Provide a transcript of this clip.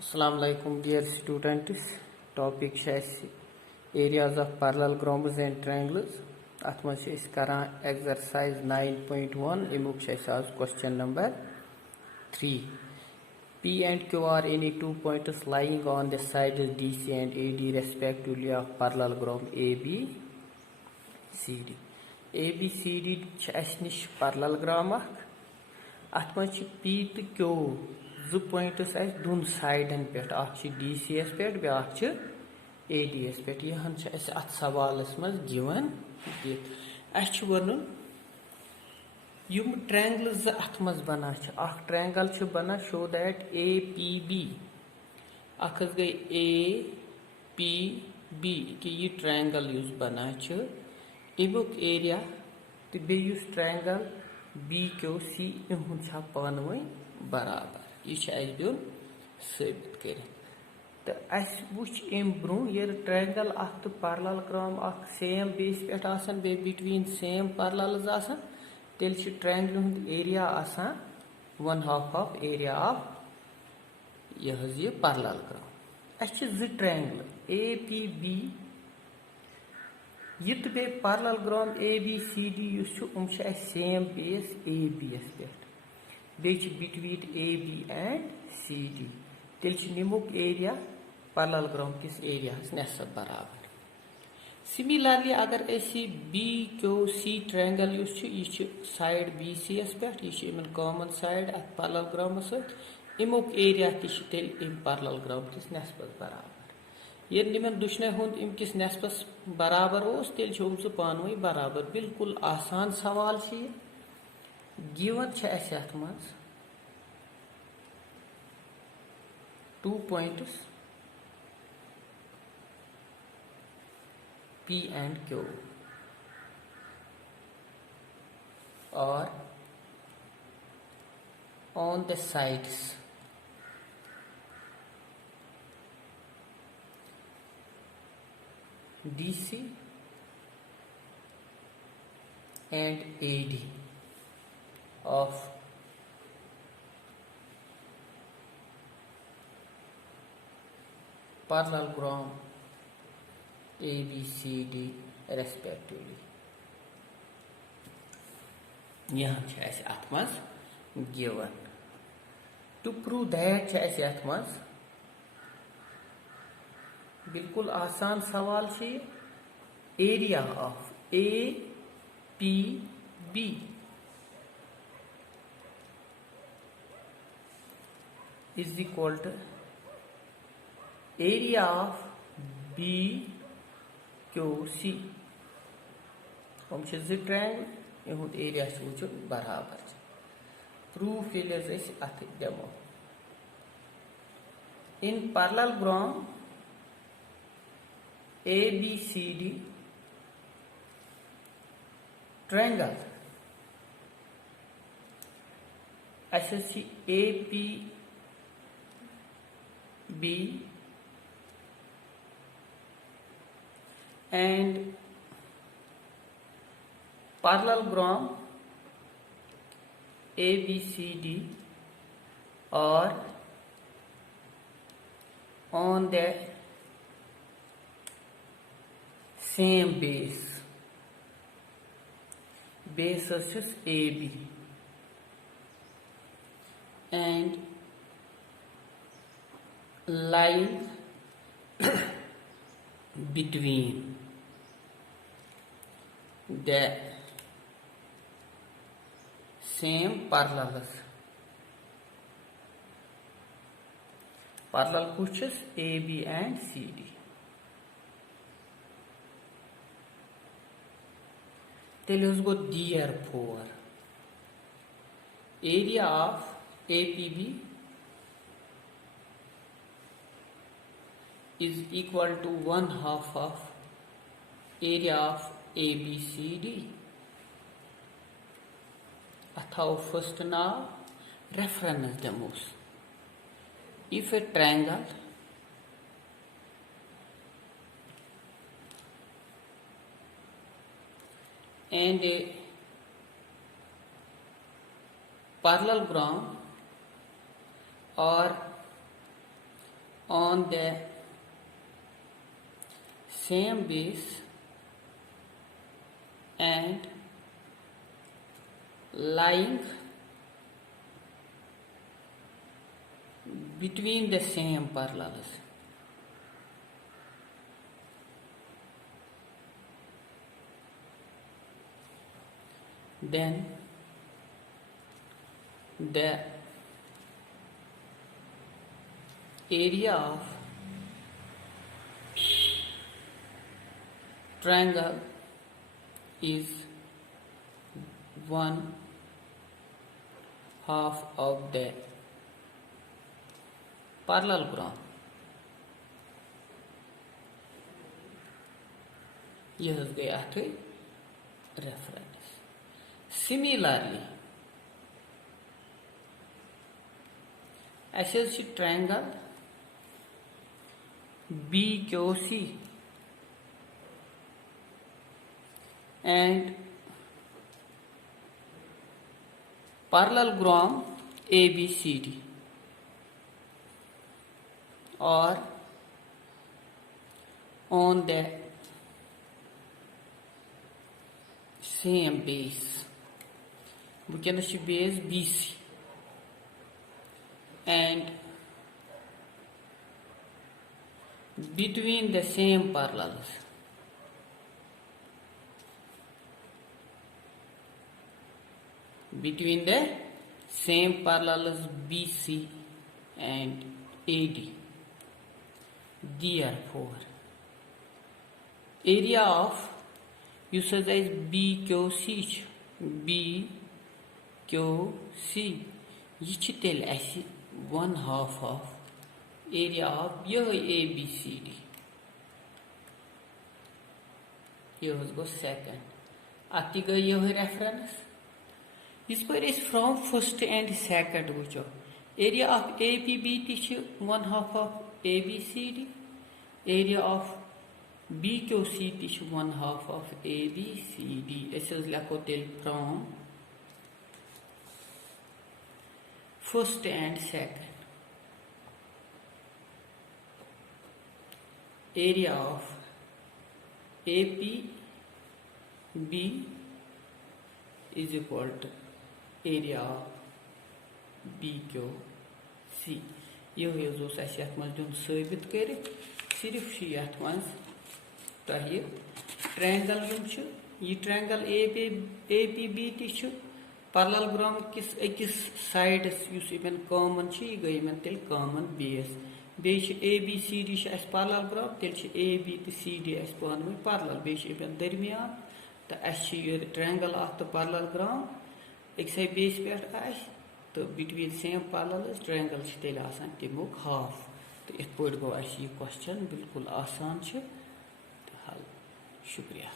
Assalamualaikum dear students. Topic areas of parallel rhombus and triangles. At manz karan exercise 9.1. Amuk question number 3. P and Q are any 2 points lying on the sides DC and AD respectively of parallelogram ABCD. ABCD nish parallelogram at manz P to Q. Two points दोन साइडन पे DCS पे back ADS पे यहां अत सवालस मज given one triangle अत मज बना ट्रायंगल बना शो दैट APB गई APB कि यह ट्रायंगल बना अमुक एरिया तो बेस ट्रायंगल BQC इहुंद पानवे बराबर यह दिन साबित कर तो वुच अम ब्रो ये ट्रायंगल तो पैरेललोग्राम सेम बेस पे बिटवीन सेम पैरेलल्स तेल triangle area 1/2 of area of यह पैरेललोग्राम जो ट्रायंगल APB ये तो बे parallelogram ABCD same base ABS पे बिटवीन AB एंड CD तेल निमुक एरिया पैरेललोग्राम किस एरिया नेसफ बराबर सिमिलरली अगर BQC ट्रायंगल यह साइड BCS पे यह कॉमन साइड अत पैरेललोग्राम अमुक एरिया तेल पैरेललोग्राम किस नेसफस बराबर ये दुश्मन हुंद किस नेसफस बराबर तेल पानवे बराबर बिल्कुल आसान सवाल गिवन अत मज 2 points P and Q are on the sides DC and AD of parallelogram ABCD respectively. यहाँ अत मज गिवन टू प्रूव दैट अत मज बिल्कुल आसान सवाल area of APB is equal to area of BQC हम ट्रायंगल इहुंद एरिया बराबर प्रूफ अत दमो in parallelogram ABCD triangle APB and parallelogram ABCD are on the same base is AB and lying between the same parallels parallel कुछ AB and CD तेल गो therefore area of APB is equal to 1/2 of area of ABCD. First now reference demos. If a triangle and a parallelogram are on the same base and lying between the same parallels. Then the area of triangle is 1/2 of the parallelogram. यह गया थे reference. Similarly, ऐसे triangle BQC and parallelogram ABCD or on the same base. Wınkənes çı base BC and between the same parallels. Between the same parallels BC and AD. Therefore, area of yus is BQC BQC यह तेल 1/2 of area of यह ABCD. यह गो second. अति गई यह reference. इस पर इस फ्रॉम फर्स्ट एंड सेकंड वो area of ABBT 1/2 of ABCD. Area of BQCT 1/2 of ABCD. ऐसे लिखो तेल from first and second. Area of APB is equal to area of BQC. यह साबित कर सिर्फ यथ मज ट्रायंगल यह ट्रायंगल APBT parallelogram किस अकिस साइडस कॉमन यह गई तेल कॉमन बेस बे ABCD parallelogram तेल AB तो CD पान parallel बे दरमियान तो ट्रायंगल ऑफ द parallelogram अक्सै बेस पे तो बिटवीन सेम parallels ट्रायंगल तेल तमुक हाफ तो इत पे गो यह क्वेश्चन बिल्कुल आसान तो हल. शुक्रिया.